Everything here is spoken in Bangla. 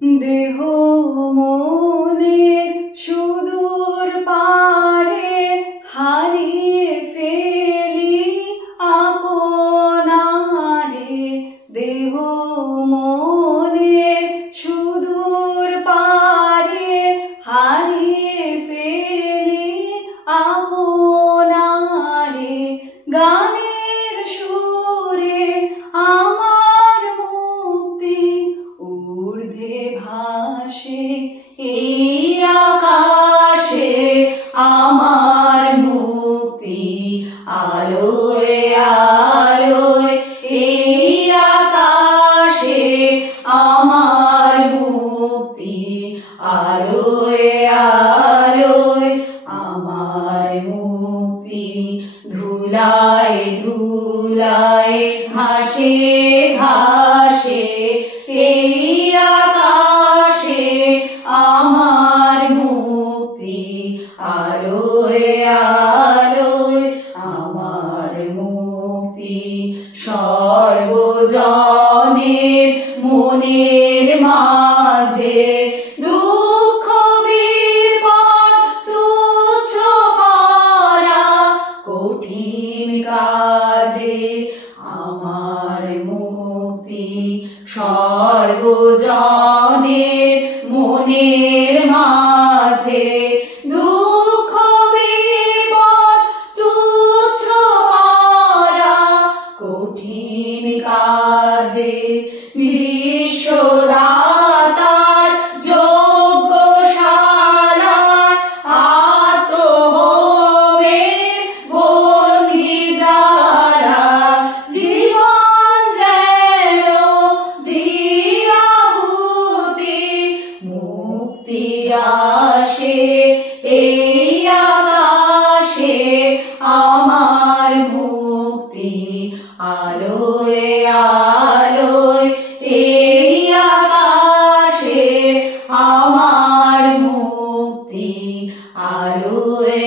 দেহ মনের সুদূর পারে হারিয়ে ফেলি আপনারে। দেহ মনের সুদূর পারে হারিয়ে ফেলি আপনারে। গানের সুরে আমার মুক্তি ঊর্ধ্বে ভাসে এই আকাশে, আমার মুক্তি আলোয় আলোয় এই আকাশে, আমার মুক্তি আলোয় আলোয় আমার মুক্তি। ধুলায় ধুলায় ঘাসে ঘাসে এই আকাশে, আমার মুক্তি আলোয় আলোয় আমার মুক্তি। সর্বজনের মনের মাঝে দুঃখ বিপদ তুচ্ছ করা কঠিন কাজে, আমার মুক্তি। সর্বজনের মনের মাঝে দুঃখ বিপদ তুচ্ছ করা কঠিন কাজে, বিশ্বদাতার যজ্ঞশালা আত্মহোমের বন্দী যারা, জীবন যেন দিয়াহুতি মুক্তি আসে এই আকাশে, আমার মুক্তি আলোয় আলোয় এই আকাশে, আমার মুক্তি আলোয়